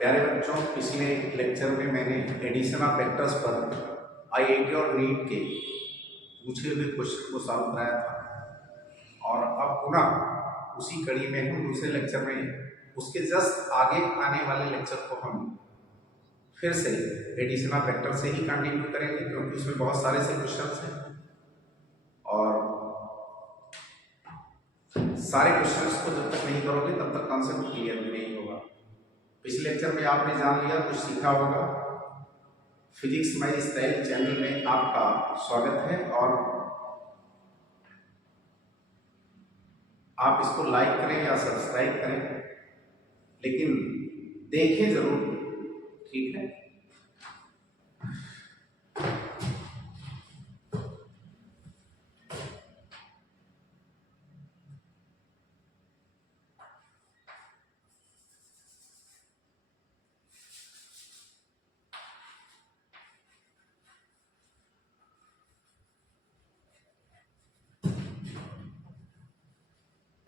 प्यारे बच्चों, पिछले लेक्चर में मैंने एडिशन ऑफ वेक्टर्स पर आईआईटी और नीट के पूछे हुए क्वेश्चन को सॉल्व कराया था और अब पुनः उसी कड़ी में हम दूसरे लेक्चर में उसके जस्ट आगे आने वाले लेक्चर को हम फिर से एडिशन ऑफ वेक्टर से ही कंटिन्यू करेंगे, क्योंकि उसमें बहुत सारे से क्वेश्चन हैं और सारे क्वेश्चंस को जब तक नहीं करोगे तब तक कॉन्सेप्ट क्लियर भी नहीं होगा। पिछले लेक्चर में आपने जान लिया, कुछ सीखा होगा। फिजिक्स माई स्टाइल चैनल में आपका स्वागत है और आप इसको लाइक करें या सब्सक्राइब करें, लेकिन देखें जरूर, ठीक है।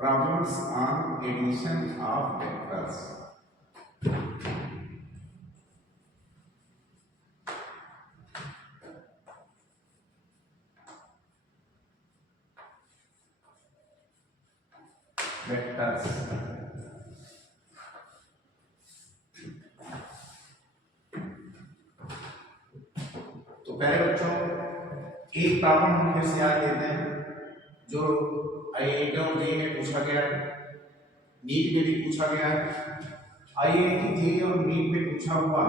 Problems on addition of vectors. Vectors. तो पहले बच्चों एक प्रॉब्लम हम फिर से याद लेते हैं जो आईआईटी और जेईई में पूछा गया है, नीट में भी पूछा गया है। आईआईटी जेईई और नीट में पूछा हुआ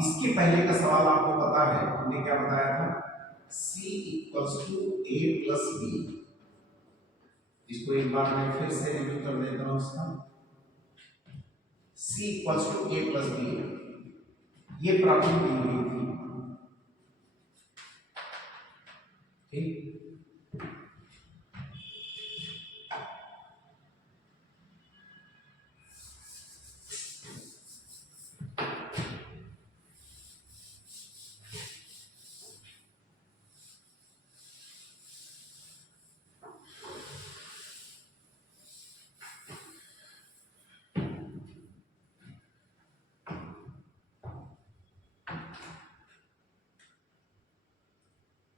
इसके पहले का सवाल आपको पता है, हमने क्या बताया था? C = A + B। इसको एक बार मैं फिर से रिव्यू कर देता हूं। इसका C = A + B ये प्रॉब्लम दी हुई थी, ठीक।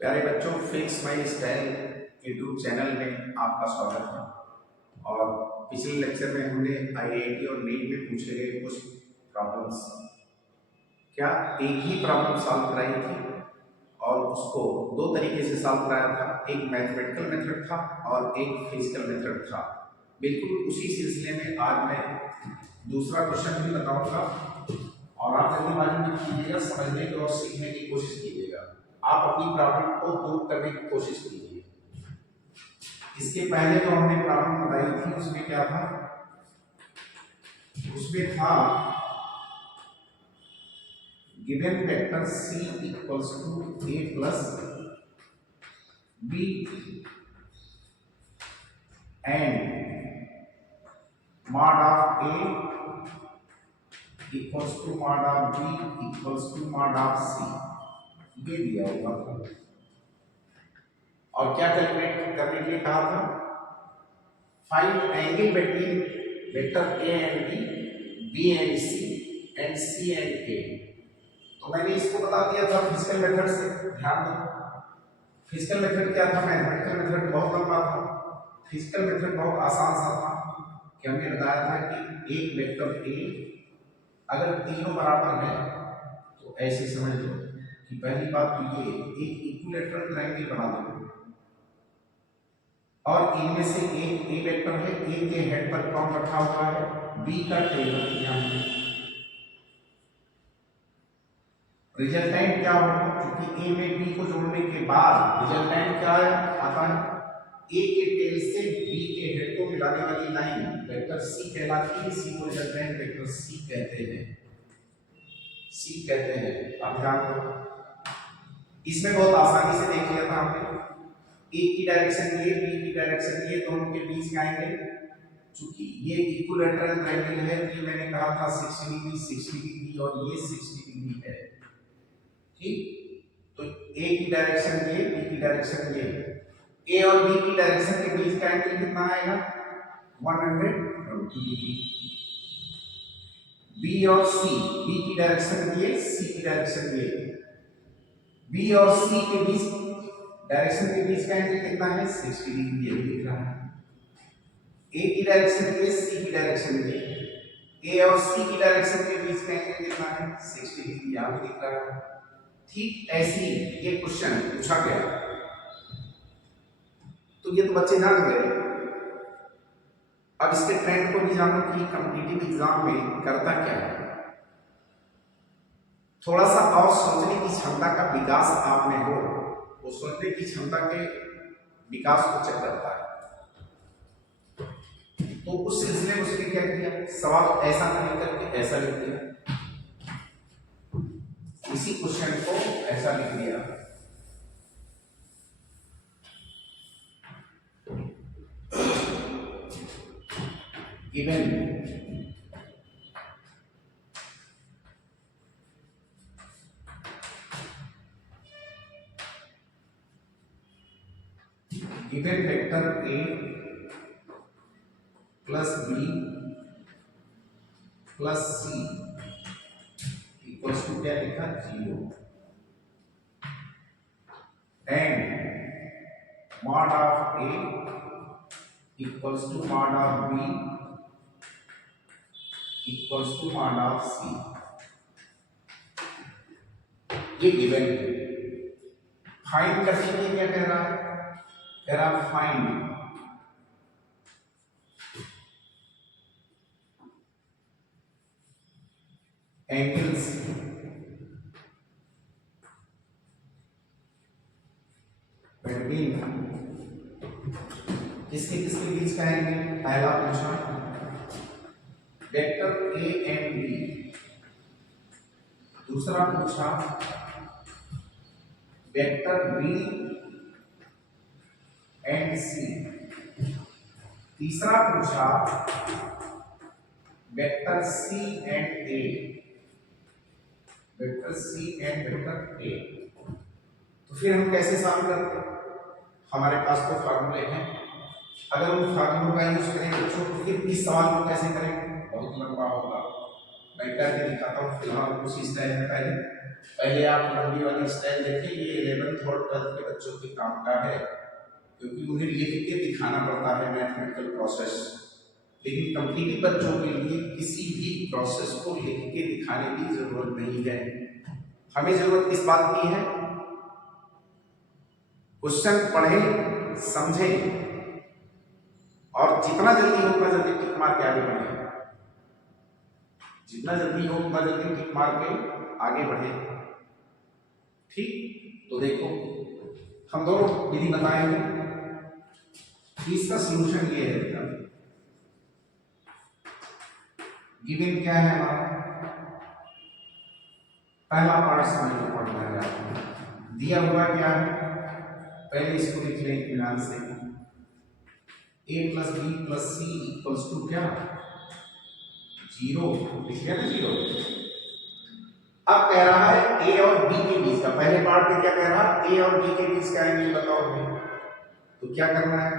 प्यारे बच्चों, fix my style YouTube channel में आपका स्वागत है और पिछले लेक्चर में हमने आईआईटी और नीट में पूछे गए कुछ प्रॉब्लम्स, क्या एक ही प्रॉब्लम सॉल्व कराई थी और उसको दो तरीके से सॉल्व कराया था। एक मैथमेटिकल मेथड था और एक फिजिकल मेथड था। बिल्कुल उसी सिलसिले में आज मैं दूसरा क्वेश्चन भी बताऊंगा और आप जल्दीबाजी में कीजिएगा, समझने की और सीखने की कोशिश कीजिएगा। आप अपनी प्रॉब्लम को दूर करने की कोशिश कीजिए। इसके पहले जो हमने प्रॉब्लम बताई थी उसमें क्या था? उसमें था given vector C = A + B and mod of A = mod of B = mod of C, ये दिया हुआ था। और क्या कैलकुलेट करने के लिए कहा था? Find angle between vector A and B and C and C and K। तो मैंने इसको बता दिया था फिजिकल मेथड से। ध्यान दो, फिजिकल मेथड क्या था? मैथमेटिकल मेथड बहुत लंबा था, फिजिकल मेथड बहुत आसान सा था कि हमने बताया था कि एक वेक्टर A अगर तीनों बराबर है तो ऐसे समझ लो कि पहली बात तो ये एक इक्विलेटरल ट्रायंगल बना दो और इनमें से एक A वेक्टर है, A के हेड पर कौन रखा हुआ है? B का टेबल किया है। रिजल्टेंट क्या होगा? क्योंकि A में B को जोड़ने के बाद रिजल्टेंट क्या आता है? A के टेल से B के हेड को मिलाने वाली लाइन वेक्टर C कहलाती है। C को रिजल्टेंट वेक्टर C कहते हैं, C कहते हैं। अब ध्यान दो, इसमें बहुत आसानी से देख लिया था हमने। A की डायरेक्शन ये, B की डायरेक्शन ये, दोनों के बीच का एंगल, चूंकि ये इक्विलैटरल ट्रायंगल है, ये मैंने कहा था 60 डिग्री 60 डिग्री और ये 60 डिग्री है, ठीक। तो A की डायरेक्शन ये, B की डायरेक्शन ये, A और B की डायरेक्शन के बीच का एंगल कितना आएगा? 120 डिग्री। बी और सी, बी की डायरेक्शन ये, सी की डायरेक्शन ये, बी और सी के बीच डायरेक्शन के बीच का एंगल कितना है 60 डिग्री, ये भी दिख रहा है। ए की डायरेक्शन ये, सी की डायरेक्शन ये, ए और सी की डायरेक्शन के बीच का एंगल कितना है 60 डिग्री, यहां भी दिख रहा है। ठीक ऐसी ये क्वेश्चन पूछा गया तो ये तो बच्चे जान गए। अब इसके ट्रेंड को भी जानो कि कॉम्पिटिटिव एग्जाम में करता क्या है। थोड़ा सा और सोचने की क्षमता का विकास आप में हो, वो सोचने की क्षमता के विकास को चेक करता है। तो उस सिलसिले में उसने क्या किया, सवाल ऐसा नहीं करके ऐसा लिख दिया, इसी क्वेश्चन को ऐसा लिख दिया। given vector a plus b plus c equals to क्या लिखा 0 and mod of a equals to mod of b equals to mod of c। ये गिवन फाइंड करने के लिए क्या कह रहा है, कह रहा फाइंड एंगल्स बिटवीन, किसके किसके बीच का एंगल, पहला पूछा वेक्टर ए एंड बी, दूसरा पूछा वेक्टर बी एंड सी, तीसरा पूछा vector C and A, vector C and vector A. तो फिर हम कैसे सॉल्व करते हैं, हमारे पास तो फार्मूले हैं, अगर उन फार्मूलों का यूज करेंगे तो फिर इस सवाल को कैसे करेंगे, बहुत लंबा होगा, मैं करके दिखाता हूँ। फिलहाल कुछ स्टाइल में पहले आप लंबी वाली स्टाइल देखिए, ये 11th और 12th के बच्चों के काम का है, क्योंकि उन्हें लिख के दिखाना पड़ता है मैथमेटिकल प्रोसेस। लेकिन कॉम्पिटिटिव बच्चों के लिए किसी भी प्रोसेस को लिख के दिखाने की जरूरत नहीं है। हमें जरूरत किस बात की है, क्वेश्चन पढ़ें समझें और जितना जल्दी हो उतना जल्दी टिक मार के आगे बढ़े, जितना जल्दी हो उतना जल्दी टिक मार के आगे बढ़े। ठीक, तो देखो हम दोनों विधि बताएंगे, इसका सॉल्यूशन ये है। गिवन क्या है हमारा, पहला पार्ट समझ लो, पढ़ना है आपको। दिया हुआ क्या है, पहले इसको लिख लें इत्मीनान से, a plus B plus C equals to क्या 0, लिख लिया ना 0। अब कह रहा है a और b के बीच का, पहले पार्ट में क्या कह रहा है, a और b के बीच का एंगल बताओ भाई। तो क्या करना है,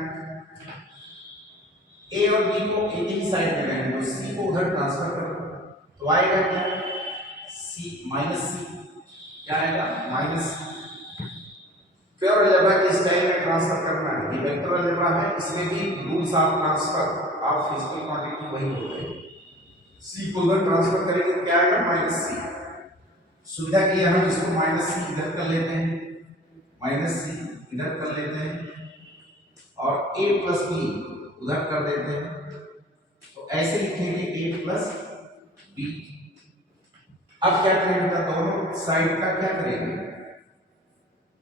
a और b को एक ही साइड में रहने दो, c को उधर ट्रांसफर करो, तो आएगा क्या c माइनस c, क्या आएगा माइनस। प्योर अलजेब्रा के स्टाइल में ट्रांसफर करना है, ये वेक्टर अलजेब्रा है, इसमें भी rules of transfer of physical quantity वही होते हैं। c को उधर ट्रांसफर करेंगे तो क्या आएगा माइनस c। सुविधा के लिए हम इसको माइनस c इधर कर लेते हैं, माइनस c इधर कर लेते हैं और a प्लस b उधर कर देते हैं, तो ऐसे लिखेंगे a प्लस b। अब क्या करेंगे, दोनों साइड का क्या करेंगे,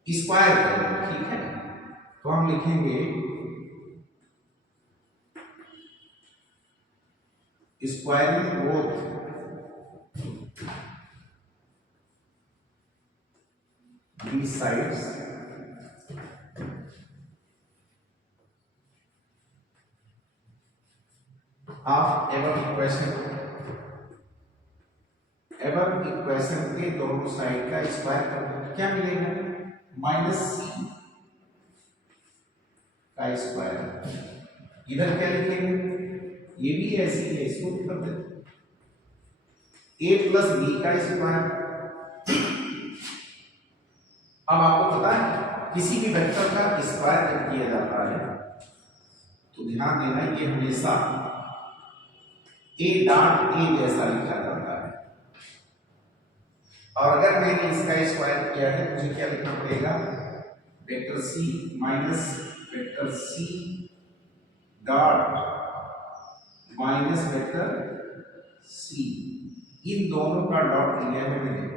स्क्वायर करेंगे, ठीक है। तो हम लिखेंगे squaring both these sides of ever equation के दोनों साइड का स्क्वायर कर दो, क्या मिलेगा माइनस c का स्क्वायर। इधर क्या लिखेंगे, ये भी ऐसे ही है, इसको भी कर देते, ए प्लस बी का स्क्वायर। अब आपको पता है किसी भी वेक्टर का स्क्वायर जब किया जाता है तो ध्यान देना ये हमेशा ए डॉट ए जैसा लिखा जाता है, और अगर मैंने इसका स्क्वायर किया है मुझे क्या लिखना पड़ेगा, vector c minus vector c dot minus vector c, इन दोनों का डॉट लिया है मैंने।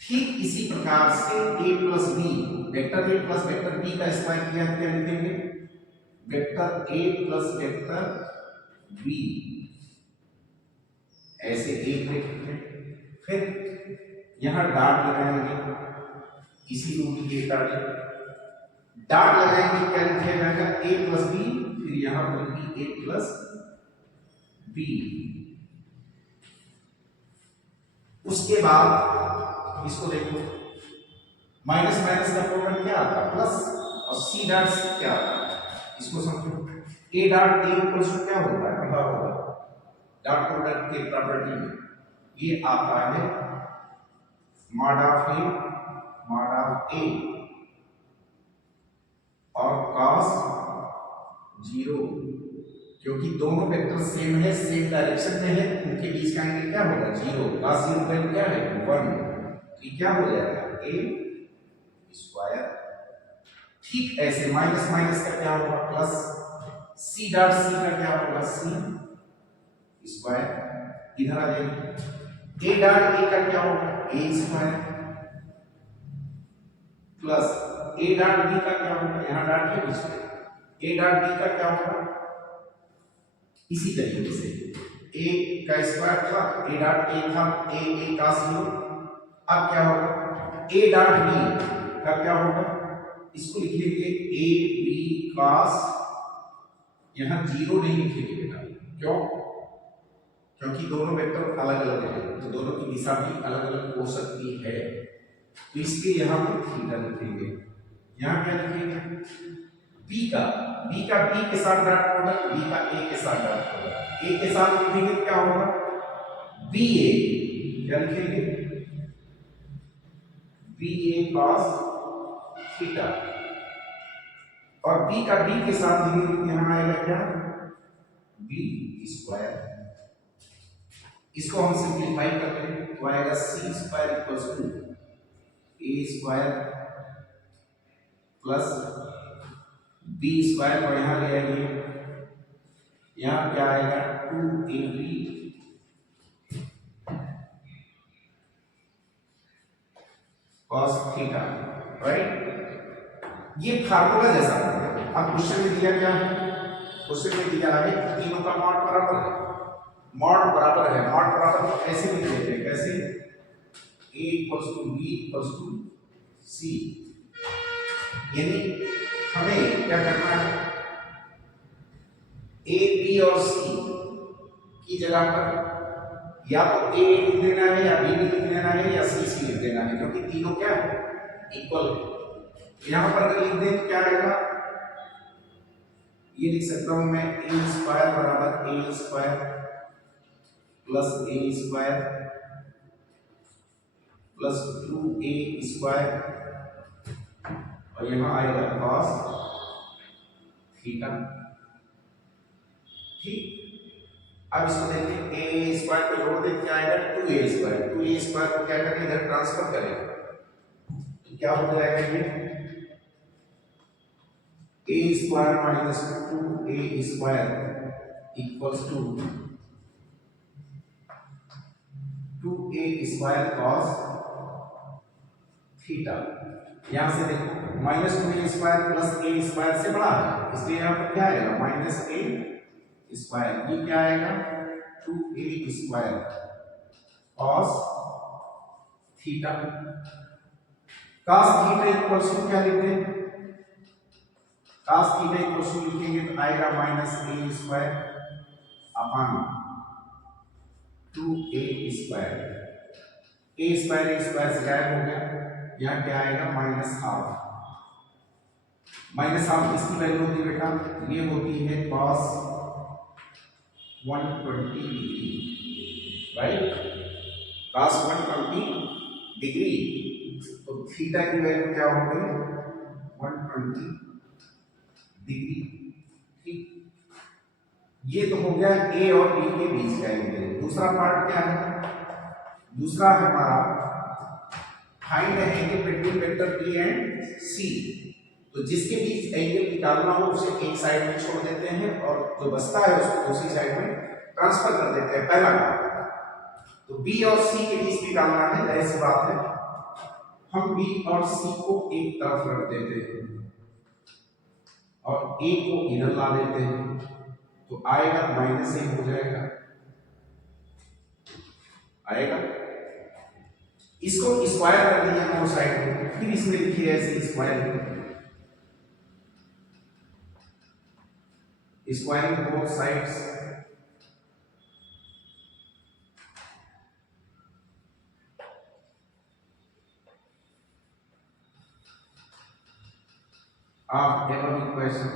ठीक इसी प्रकार से a plus B, vector a plus vector b का स्क्वायर किया क्या लिखेंगे, vector a plus vector b, ऐसे एक लिखेंगे। फिर यहां डॉट लगाएंगे, इसी रूट के डॉट लगाएंगे, क्या लिखा जाएगा a प्लस बी, फिर यहां पर भी a प्लस बी। उसके बाद इसको देखो, माइनस माइनस का प्रोडक्ट क्या आता है प्लस, और सी डॉट सी क्या आता है, इसको समझो। A dot A equals to क्या होता है, पता होगा डॉट प्रोडक्ट के प्रॉपर्टी में ये आता है मॉड ऑफ ए और cos 0, क्योंकि दोनों वेक्टर सेम है, सेम डायरेक्शन में है, उनके बीच का एंगल क्या होगा 0, cos 0 का क्या है 1, तो क्या हो जाएगा a स्क्वायर। ठीक ऐसे माइनस माइनस का क्या होगा प्लस, सी डॉट सी का क्या होगा सी स्क्वायर। इधर आ जाइए, a डॉट a का क्या होगा a square, plus a dot b का क्या होगा, यहां डॉट के बीच में a डॉट b का क्या होगा, इसी तरीके से a का स्क्वायर था, a डॉट a था a cos 0, अब क्या होगा a डॉट b का क्या होगा, इसको लिखेंगे a b cos, यहां 0 नहीं लिखेंगे बेटा, क्यों, क्योंकि दोनों वेक्टर अलग अलग हैं तो दोनों की दिशा भी अलग अलग हो सकती है, तो इसलिए यहां पर थीटा लिखेंगे। यहां क्या लिखेंगे b का b के साथ डॉट प्रोडक्ट, b का a के साथ डॉट प्रोडक्ट, a के साथ लिखेंगे क्या होगा ba, क्या लिखेंगे ba cos थीटा, और b के साथ लिखेंगे यहां आएगा क्या b स्क्वायर। इसको हम सिंपलीफाई कर लें तो आएगा c square equals to a square plus b square, और यहां ले आएंगे, यहां क्या आएगा 2ab cos थीटा, राइट। ये फार्मूला जैसा है। अब क्वेश्चन में दिया क्या है, क्वेश्चन में दिया है तीनों का मॉड बराबर है, मॉड बराबर है, मॉड बराबर तो ऐसे लिख देते हैं, कैसे a equals to b equals to c, यानी हमें क्या करना है a b और c की जगह पर या तो a लिख देना है या b लिख देना है या c लिख देना है, क्योंकि तीनों क्या है इक्वल है। यहां पर अगर लिख दें तो क्या आएगा, ये लिख सकता हूं मैं a स्क्वायर बराबर a square plus a square plus 2a square, और यहां आएगा cos थीटा। ठीक, अब इसको देखिए a स्क्वायर को जोड़ दें क्या आएगा 2a स्क्वायर, 2a स्क्वायर को क्या करें इधर ट्रांसफर करें तो क्या हो जाएगा ये a square minus 2a square equals to 2a square cos theta. यहां से देखो minus 2a square plus a square से बड़ा है, इसलिए यहां पर क्या आएगा माइनस a स्क्वायर, ये क्या आएगा 2a square cos theta. cos theta equals to क्या लिखते हैं, cos थीटा इक्वल्स टू लिखेंगे तो आएगा minus a square upon 2a square, a square से गायब हो गया, यहाँ क्या आएगा माइनस हाफ। माइनस हाफ किसकी वैल्यू होती है बेटा, ये होती है cos 120 degree, right, cos 120 degree. तो थीटा की वैल्यू क्या हो गई 120 डिग्री। ठीक, ये तो हो गया ए और बी के बीच का एंगल। दूसरा पार्ट क्या है, दूसरा है हमारा find angle between vector b and c. तो जिसके बीच एंगल निकालना हो उसे एक साइड में छोड़ देते हैं और जो बचता है उसको दूसरी साइड में ट्रांसफर कर देते हैं, पहला काम। तो बी और सी के बीच निकालना है, ऐसी बात है, हम बी और सी को एक तरफ रख देते हैं और ए को इधर ला देते हैं, तो आएगा माइनस ए हो जाएगा, आएगा। इसको स्क्वायर कर दिया दोनों साइड में, फिर इसमें लिखिए ऐसे square, squaring both sides. of above equation,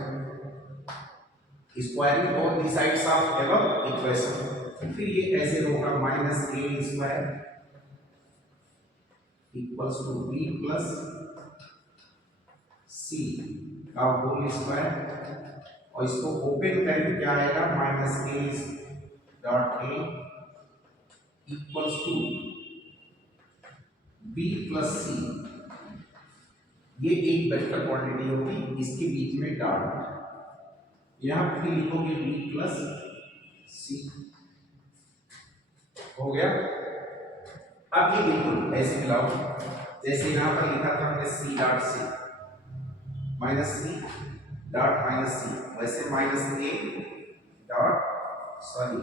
squaring both the sides of above equation. फिर ये ऐसे होगा minus a square equals to b plus c का होल स्क्वायर, और इसको ओपन करके क्या आएगा minus a dot A equals to b plus c. ये एक वेक्टर क्वांटिटी होगी, इसके बीच में डॉट, यहां फिर लिखोगे बी प्लस सी, हो गया। अब ये बिल्कुल ऐसे मिलाओ जैसे यहां पर लिखा था हमने c dot c minus c dot minus c, वैसे माइनस ए डॉट, सॉरी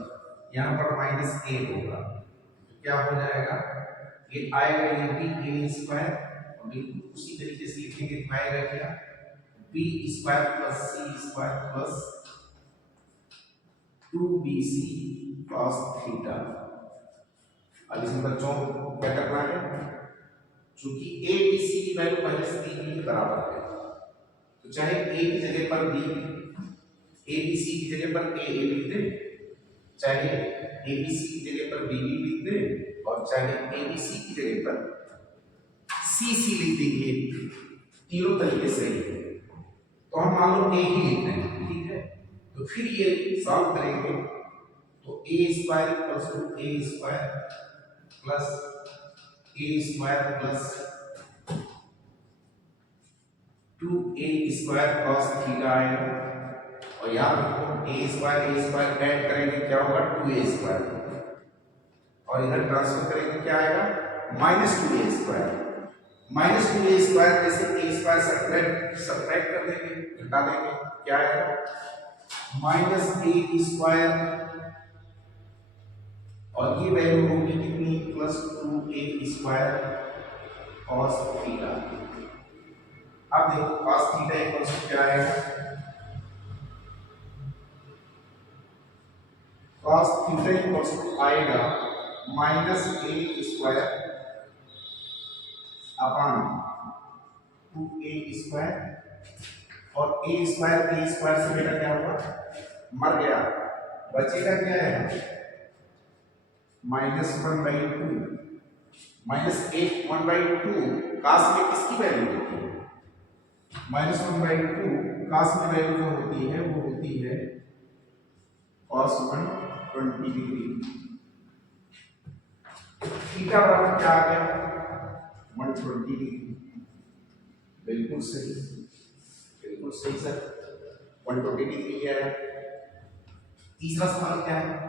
यहां पर माइनस ए होगा, तो क्या हो जाएगा, ये आएगा ये बी ए स्क्वायर, और बिल्कुल उसी तरीके से लिखेंगे तो आएगा क्या बी स्क्वायर प्लस सी square plus 2bc cos theta. अब इसमें बच्चों क्या करना है, चूंकि a b c की वैल्यू पहले से दी हुई बराबर है, तो चाहे a की जगह पर b, a b c की जगह पर a a लिख दे, चाहे a b c की जगह पर b b लिख दे, और चाहे a b c की जगह पर c c लिख देंगे, तीनों तरीके से। तो हम मान लो a ही लिख रहे हैं, ठीक है, तो फिर ये सॉल्व करेंगे, तो a square equals to a square plus a square plus 2a square cos theta आएगा, और याद रखो a स्क्वायर ऐड करेंगे क्या होगा 2a स्क्वायर, और इधर ट्रांसफर करेंगे क्या आएगा minus 2a square. Minus 2a square में से a स्क्वायर सब्ट्रैक्ट कर देंगे, घटा देंगे, क्या आएगा माइनस a स्क्वायर, और ये वैल्यू होगी कितनी plus 2a square cos theta. अब देखो cos थीटा इक्वल्स टू क्या आएगा, cos थीटा इक्वल्स टू आएगा minus a square upon 2a square, और a स्क्वायर से बेटा क्या होगा मर गया, बचेगा क्या है माइनस 1/2, माइनस 1/2 कास में किसकी वैल्यू होती है, माइनस 1/2 कास में वैल्यू जो होती है वो होती है cos 120 डिग्री। थीटा बराबर क्या आ गया 120 डिग्री, बिल्कुल सही, बिल्कुल सही सर, 120 डिग्री क्या है। तीसरा सवाल क्या है,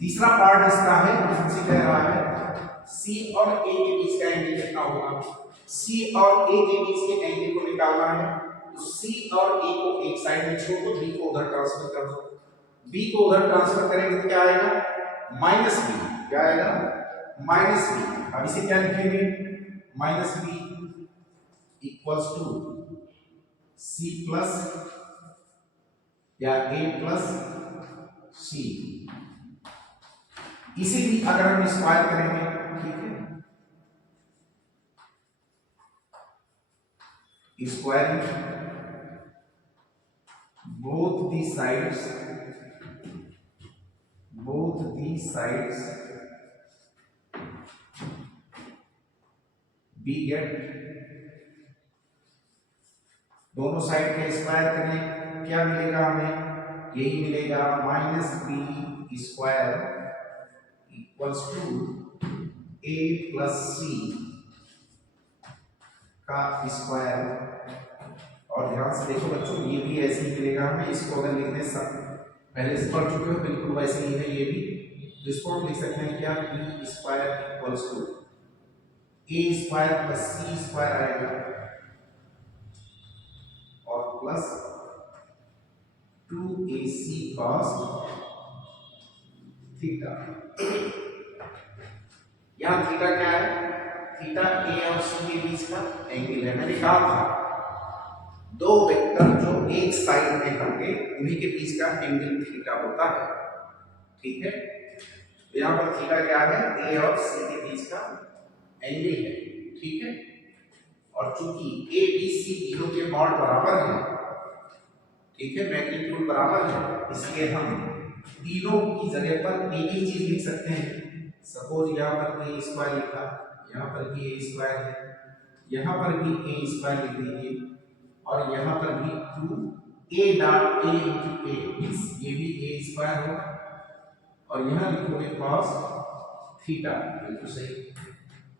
तीसरा पार्ट इसका है, हमसे कह रहा है C और A के बीच का एंगल कितना होगा, C और A के बीच के एंगल को निकालना है, तो C और A को एक साइड में छोड़ दो, B को उधर ट्रांसफर कर दो, B को उधर ट्रांसफर करेंगे तो क्या आएगा माइनस B, क्या आएगा माइनस B। अब इसे क्या लिखेंगे minus B equals to C plus या A प्लस C, इसे भी अगर हम स्क्वायर करेंगे, ठीक है, squaring both the sides sides b get, दोनों साइड का स्क्वायर करें, क्या मिलेगा हमें? यही मिलेगा minus b square equals to a plus c का स्क्वायर। और ध्यान से देखो बच्चों, ये भी ऐसे ही मिलेगा हमें। इसको अगर लिखने सब पहले से पढ़ चुके हो, बिल्कुल वैसे ही है ये भी। तो इसको हम लिख सकते हैं क्या? B square equals to A square plus C square आएगा और प्लस 2ac cos थीटा। यहां थीटा क्या है? थीटा ए और सी के बीच का एंगल है। मैंने कहा था दो वेक्टर जो एक साइड में होंगे उन्हीं के बीच का एंगल थीटा होता है, ठीक है। तो यहां पर थीटा क्या है? ए और सी के बीच का एंगल है, ठीक है। और चूंकि ए बी सी तीनों के मॉड बराबर हैं, ठीक है, मैग्नीट्यूड बराबर है, इसलिए हम तीनों की जगह पर एक ही चीज लिख सकते हैं। सपोज यहाँ पर ए स्क्वायर लिखा, यहाँ पर भी ए स्क्वायर है, यहाँ पर भी ए स्क्वायर लिख दीजिए और यहाँ पर भी 2a dot a into a, ये भी ए स्क्वायर होगा और यहाँ लिखोगे cos थीटा, बिल्कुल सही।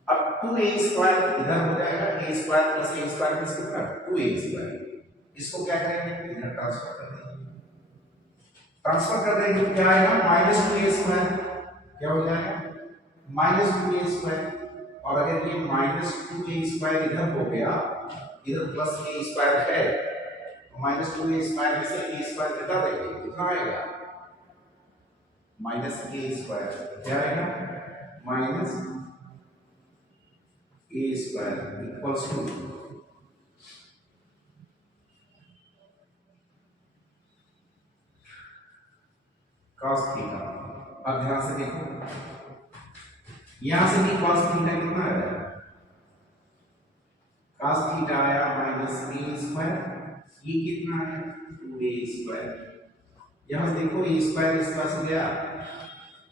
अब 2a स्क्वायर इधर हो जाएगा, a square plus a square plus कितना? 2a square. इसको क्या करेंगे? इधर ट्रांसफर कर देंगे। ट्रांसफर कर देंगे तो क्या आएगा? Minus 2a square. क्या हो जाएगा? Minus 2a square. और अगर ये माइनस 2a स्क्वायर इधर हो गया, इधर प्लस a स्क्वायर है, तो माइनस 2a स्क्वायर में से a स्क्वायर घटा देंगे, कितना आएगा? Minus a square. क्या आएगा? Minus a square equals to cos theta. अब ध्यान से देखो, यहां से भी cos थीटा कितना है? cos थीटा आया माइनस a स्क्वायर, ये कितना है? 2a square. यहां से देखो a स्क्वायर इस पास गया,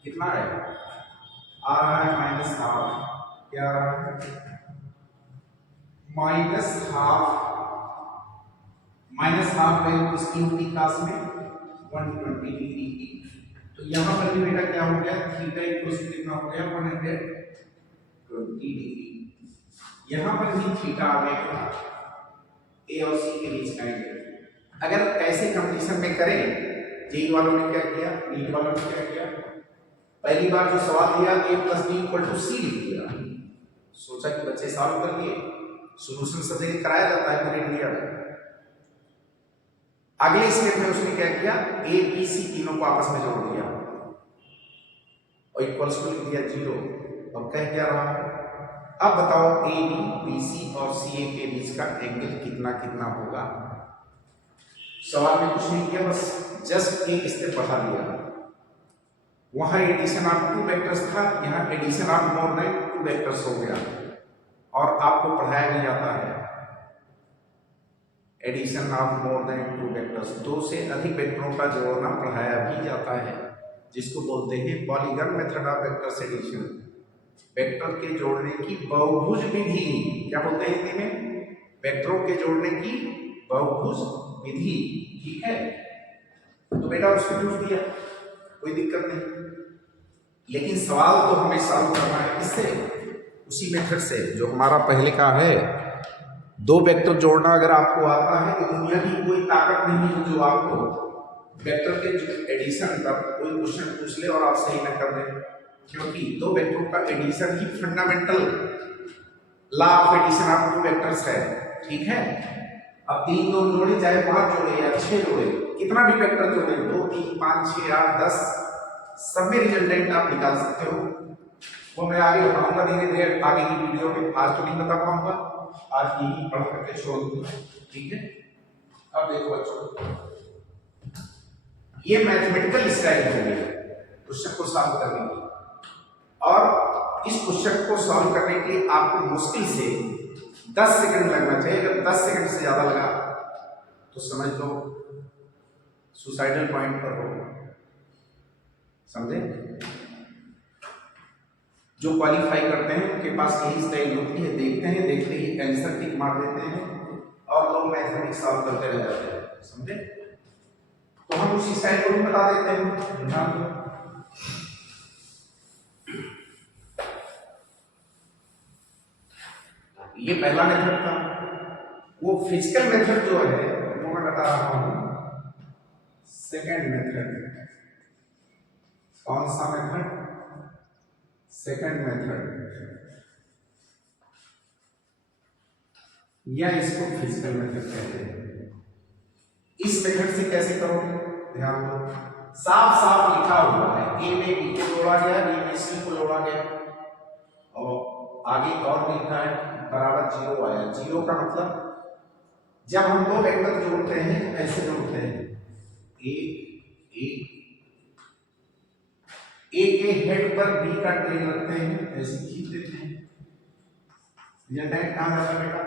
कितना है? आ रहा है माइनस हाफ। क्या आ रहा है? Minus half. Minus half value किसकी होगी क्लास में? 120 डिग्री की। तो यहां पर भी बेटा क्या हो गया? थीटा इक्वल टू कितना हो गया? 120 डिग्री। यहां पर भी थीटा आ गया ए और सी के बीच का एंगल। अगर ऐसे कंडीशन में करें, जेई वालों ने क्या किया, नीट वालों ने क्या किया, पहली बार जो सवाल दिया a plus b equal to c लिख दिया, सोचा कि बच्चे सॉल्व कर लिए, सॉल्यूशन सब जगह कराया जाता है पूरे इंडिया में। अगले स्टेप में उसने क्या किया? ए बी सी तीनों को आपस में जोड़ दिया और इक्वल्स टू लिख दिया 0। और कह क्या रहा है? अब बताओ ए बी बी सी और सी ए के बीच का एंगल कितना कितना होगा? सवाल में कुछ नहीं किया, बस जस्ट एक स्टेप बढ़ा दिया। वहां एडिशन ऑफ 2 वेक्टर्स था, यहाँ addition of more than 2 vectors हो गया। और आपको पढ़ाया भी जाता है addition of more than 2 vectors, 2 से अधिक वेक्टरों का जोड़ना पढ़ाया भी जाता है, जिसको बोलते हैं polygon method of vectors addition. Vector के जोड़ने की बहुभुज विधि, क्या बोलते हैं हिंदी में? वेक्टरों के जोड़ने की बहुभुज विधि, ठीक है। तो बेटा उसको पूछ दिया, कोई दिक्कत नहीं, लेकिन सवाल तो हमें सॉल्व करना है किससे? उसी मेथड से जो हमारा पहले का है। 2 वेक्टर जोड़ना अगर आपको आता है तो दुनिया की कोई ताकत नहीं है जो आपको वेक्टर के एडिशन तक कोई क्वेश्चन पूछ ले और आप सही न कर दें, क्योंकि 2 वेक्टरों का एडिशन ही fundamental law of addition of 2 vectors है, ठीक है। अब 3 2 जोड़े, चाहे 5 जोड़े या 6 जोड़े, कितना भी वेक्टर जोड़े, 2 3 5 6 8 10, सब में रिजल्टेंट आप निकाल सकते हो। वो मैं आगे बताऊंगा धीरे धीरे आगे की वीडियो में, आज तो नहीं बता पाऊंगा, आज यही पढ़ करके छोड़ दूंगा, ठीक है। अब देखो बच्चों, ये मैथमेटिकल स्टाइल हो गई क्वेश्चन को सॉल्व करने की, और इस क्वेश्चन को सॉल्व करने के लिए आपको मुश्किल से 10 सेकंड लगना चाहिए। अगर 10 सेकंड से ज्यादा लगा तो समझ लो सुसाइडल पॉइंट पर हो, समझे? जो क्वालिफाई करते हैं उनके पास यही स्टाइल होती है, देखते हैं, देखते ही आंसर टिक मार देते हैं और लोग मैथमेटिक्स सॉल्व करते रह जाते हैं, समझे? तो हम उसी स्टाइल को भी बता देते हैं, ध्यान दो। ये पहला मेथड था। वो फिजिकल मेथड जो है वो मैं बता रहा हूं सेकेंड मेथड। कौन सा मेथड? सेकेंड मेथड, या इसको फिजिकल मेथड कहते हैं। इस मेथड से कैसे करोगे? ध्यान दो, साफ साफ लिखा हुआ है, ए में बी को जोड़ा गया, बी में सी को जोड़ा गया, और आगे और लिखा है बराबर जीरो आया। जीरो का मतलब जब हम दो वेक्टर जोड़ते हैं तो ऐसे जोड़ते हैं, ए के हेड पर बी का टेल रखते हैं, ऐसे खींच देते हैं। रिजल्टेंट कहां जाता है बेटा?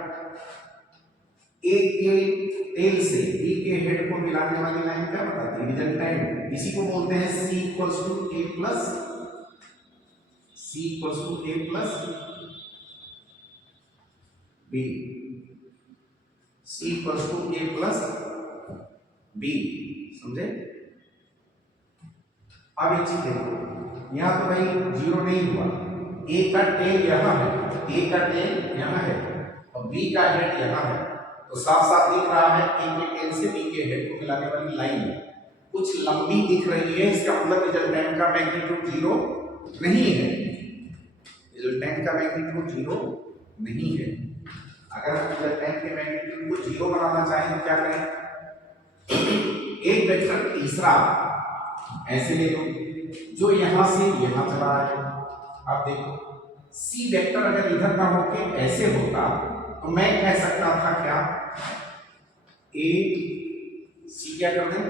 ए के टेल से बी के हेड को मिलाने वाली लाइन क्या बताती है? रिजल्टेंट। इसी को बोलते हैं c equals to a plus b, c equals to a plus b, समझे? अब एक चीज देखो, यहां तो भाई जीरो नहीं हुआ, ए का टेल यहां है, ए का टेल यहां है और बी का हेड यहां है, तो साफ साफ दिख रहा है ए के टेल से बी के हेड को मिलाने वाली लाइन कुछ लंबी दिख रही है। इसका मतलब रिजल्टेंट का मैग्नीट्यूड जीरो नहीं है, रिजल्टेंट का मैग्नीट्यूड जीरो नहीं है। अगर हम रिजल्टेंट के मैग्नीट्यूड को जीरो बनाना चाहें तो क्या करें? एक वेक्टर तीसरा ऐसे ले लो जो यहां से यहां चला है। अब देखो, सी वेक्टर अगर इधर ना होके ऐसे होता तो मैं कह सकता था क्या, ए सी क्या कर दें,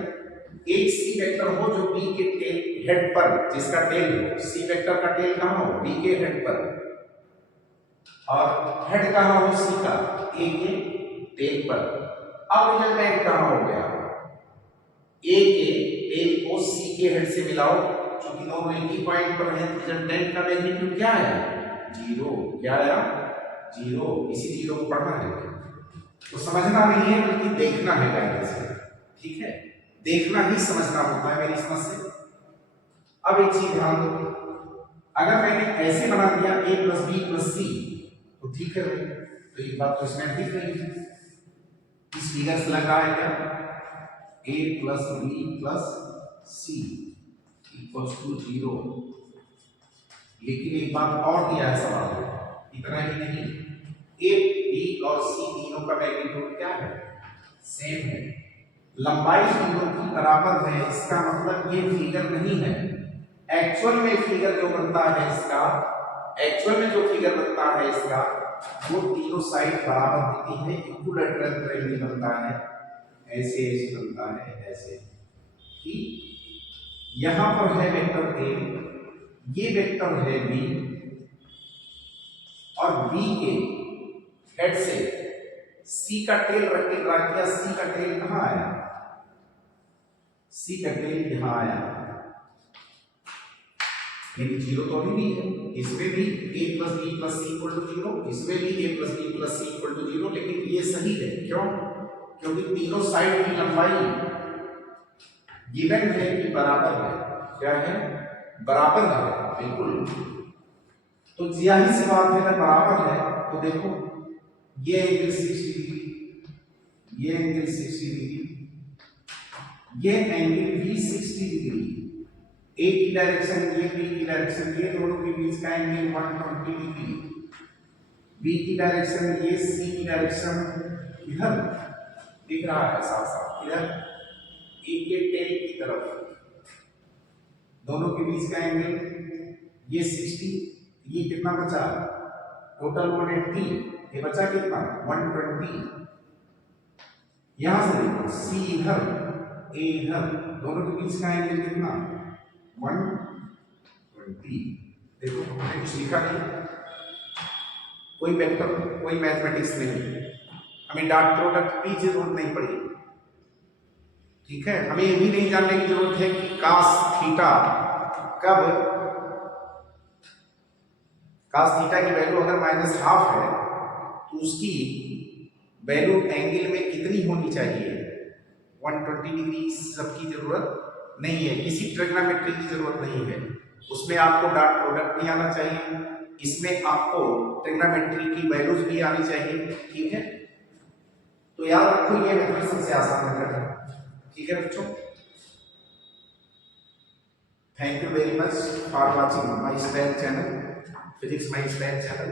एक सी वेक्टर हो जो बी के टेल हेड पर, जिसका टेल हो, सी वेक्टर का टेल कहां हो? बी के हेड पर, और हेड कहां हो? सी का, ए के टेल पर। अब रिजल्टेंट कहां हो गया? ए के टेल को सी के हेड से मिलाओ, क्योंकि दोनों एक ही पॉइंट पर हैं, रिजल्टेंट का मैग्नीट्यूड क्या है? जीरो। क्या आया? जीरो। इसी जीरो को पढ़ना है तो समझना नहीं है बल्कि देखना है कायदे से, ठीक है? देखना ही समझना होता है मेरी समझ से। अब एक चीज ध्यान दो, अगर मैंने ऐसे बना दिया a प्लस बी प्लस सी तो ठीक है भाई, तो एक बात तो इसमें दिख रही है, इस फिगर से लगा है क्या? a plus B plus C equals to zero. लेकिन एक बात और दिया है सवाल में, इतना ही नहीं, ए बी और सी तीनों का मैग्नीट्यूड क्या है? सेम है, लंबाई तीनों की बराबर है। इसका मतलब ये फिगर नहीं है, एक्चुअल में फिगर जो बनता है इसका, एक्चुअल में जो फिगर बनता है इसका, वो तीनों साइड बराबर होती है, इक्विलैटरल ट्रायंगल बनता है, ऐसे ऐसे बनता है, ऐसे कि यहां पर है वेक्टर ए, ये वेक्टर है बी, और बी के हेड से सी का टेल रख के ड्रा किया। सी का टेल कहां आया? सी का टेल यहां आया, लेकिन जीरो तो अभी भी है। इसमें भी a plus B plus C equal to zero, इसमें भी a plus B plus C equal to zero, लेकिन ये सही है। क्यों? क्योंकि तीनों साइड की लंबाई गिवन है कि बराबर है। क्या है? बराबर है, बिल्कुल। तो जाहिर सी बात है, अगर बराबर है तो देखो ये एंगल 60 डिग्री, ये एंगल 60 डिग्री, ये एंगल भी 60 डिग्री, ए की डायरेक्शन ये, बी की डायरेक्शन ये, दोनों के बीच का एंगल 120 डिग्री, बी की डायरेक्शन ये, सी की डायरेक्शन इधर दिख रहा है साफ साफ, इधर ए के टेल की तरफ, दोनों के बीच का एंगल ये 60, ये कितना बचा? टोटल 180, ये बचा कितना? 120। यहां से देखो, सी इधर, ए इधर, दोनों के बीच का एंगल कितना? 120। देखो हमने कुछ लिखा नहीं, कोई वेक्टर, कोई मैथमेटिक्स नहीं, हमें डॉट प्रोडक्ट की जरूरत नहीं पड़ी, ठीक है? हमें ये भी नहीं जानने की जरूरत है कि कास थीटा कब cos थीटा की वैल्यू अगर -½ है तो उसकी वैल्यू एंगल में कितनी होनी चाहिए? 120 डिग्री सबकी जरूरत नहीं है, किसी ट्रिग्नोमेट्री की जरूरत नहीं है, उसमें आपको डॉट प्रोडक्ट भी आना चाहिए, इसमें आपको ट्रिग्नोमेट्री की वैल्यूज भी आनी चाहिए। ठीक है, तो याद रखो ये मेथड सबसे आसान मेथड है। ठीक है बच्चों, thank you very much for watching my style channel, physics my style channel.